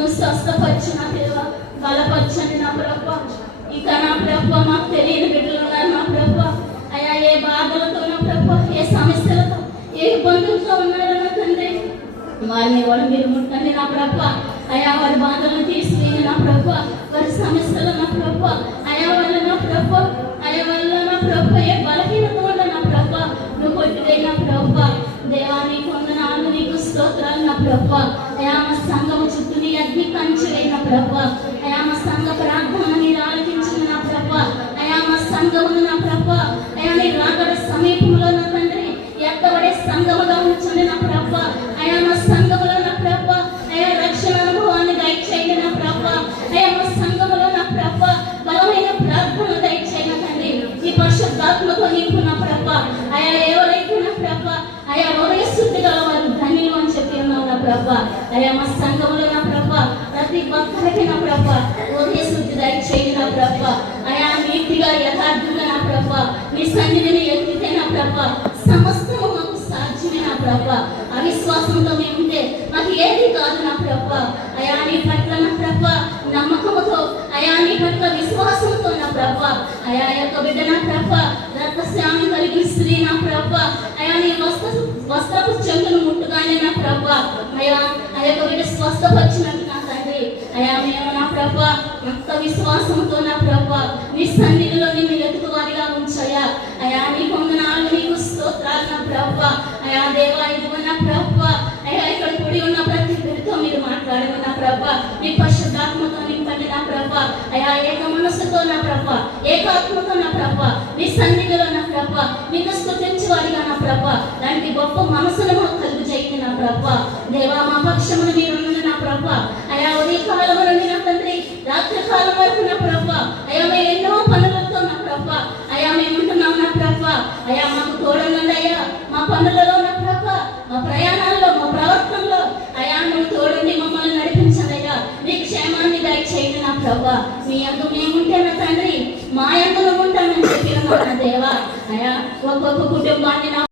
నువ్వు స్వస్థపరిచిన దేవ బలపరచండి నా ప్రభ. ఇంకా నా ప్రభ మాకు తెలియని బిడ్డలు ఉన్నారు నా ప్రభ. అయా ఏ బాధలతో నా ప్రభ, ఏ సమస్యలతో, ఏ ఇబ్బందులతో ఉన్నారో నా తండ్రి, వారిని వాడు మీరు ముట్టండి నా ప్రభ. అయా వారి బాధలను తీసుకుని నా ప్రభ, వారి సమస్యలు నా ప్రభ, అయా వల్ల నా ప్రభ, అయా వల్ల నా ప్రభ ఏ బలహీనత వల్ల నా ప్రభ నువ్వు కొట్టిదైనా ప్రభ. దేవానికి వందనాలు, నీకు స్తోత్రాలు నా ప్రభ. అయా మా సంఘము చుట్టూ నీ అగ్ని కంచెలైన ప్రభ. అయా మా సంఘ ప్రార్థన మీరు ఆలకించిన నా ప్రభ. అయా మా సంఘమును నా ప్రభ, అయా నీ రాకడ సమీపంలో నా తండ్రి ఎక్కబడే సంఘముగా ఉంచండి నా ప్రభ. అయా మా సంఘములో నా ప్రభ, అయా రక్షణ అనుభవాన్ని దయచేయండి నా ప్రభ. అయా మా సంఘములో నా ప్రభ బలమైన ప్రార్థన దయచేయండి తండ్రి. ఈ పరిశుద్ధాత్మతో నింపు నా ప్రభ. అయా ఎవరైతే నా ప్రభ, అయా ఒరే శుద్ధి గల వారు ధన్యులు అని చెప్పి ఉన్నావు నా ప్రభ. అయా మా సంఘములో నా ప్రభ ప్రతి భక్తులకి నా ప్రభ ఒరే శుద్ధి దయచేయండి నా ప్రభ. అయా నీతిగా యథార్థంగా నా ప్రభ నీ సన్నిధిని ఎత్తితే నా ప్రభ సమస్తము మాకు సాధ్యమే నా ప్రభ. అవిశ్వాసంతో మేము ఉంటే మాకు ఏది కాదు నా ప్రభ. అయా నీ పట్ల నా ప్రభ నమ్మకంతో, అయా నీ పట్ల విశ్వాసంతో నా ప్రభ, అయా యొక్క బిడ్డ నా ప్రభ రక్తస్రావం కలిగి స్త్రీ నా ప్రభ, అయా నీ వస్త్రపు చెంగును ముట్టుగానే నా ప్రభ, అయా ఆ యొక్క బిడ్డ స్వస్థపరిచినట్టు నా తండ్రి. అయా మేము నా ప్రభ ఎంత విశ్వాసంతో నా ప్రభ నీ సన్నిధిలో నిన్ను ఎత్తుకువారిగా ఉంచయా. అయా నీ వందనాలు, నీకు స్తోత్రాలు నా ప్రభ. అయా దేవా ఇదిగో నా ప్రభ, అయా ఇక్కడ కూడి ఉన్న ప్రతి బిడ్డతో మీరు మాట్లాడండి నా ప్రభ. నీ పరిశుద్ధాత్మతో నింపండి నా ప్రభ. అయా ఏక మనస్సుతో నా ప్రభ, ఏకాత్మతో నా ప్రభ నీ సన్నిధిలో నా ప్రభ నిన్ను స్తుతించే వారిగా నా ప్రభ లాంటి గొప్ప మనసును మాకు కలుగు చేయండి నా ప్రభ. దేవా మా పక్షమును మీరున్నది నా ప్రభ. అయా ఉదయ కాలం నుండి నా తండ్రి రాత్రి కాలం వరకు నా ప్రభ, అయా మేము ఎన్నో పనులతో నా ప్రభ, అయా మేము ఉంటున్నాం నా ప్రభ. అయా మాకు తోడుండండి అయ్యా మా పనులలో నా ప్రభ, మా ప్రయాణాల్లో, మా ప్రవర్తనలో అయా నువ్వు తోడుండి మమ్మల్ని నడిపించండి అయ్యా. నీ క్షేమాన్ని దయచేయండి నా ప్రభ. మీ యందు మేముంటే నా తండ్రి మా యందు నువ్వు ఉంటానని చెప్పిన దేవా. అయా ఒక్కొక్క కుటుంబాన్ని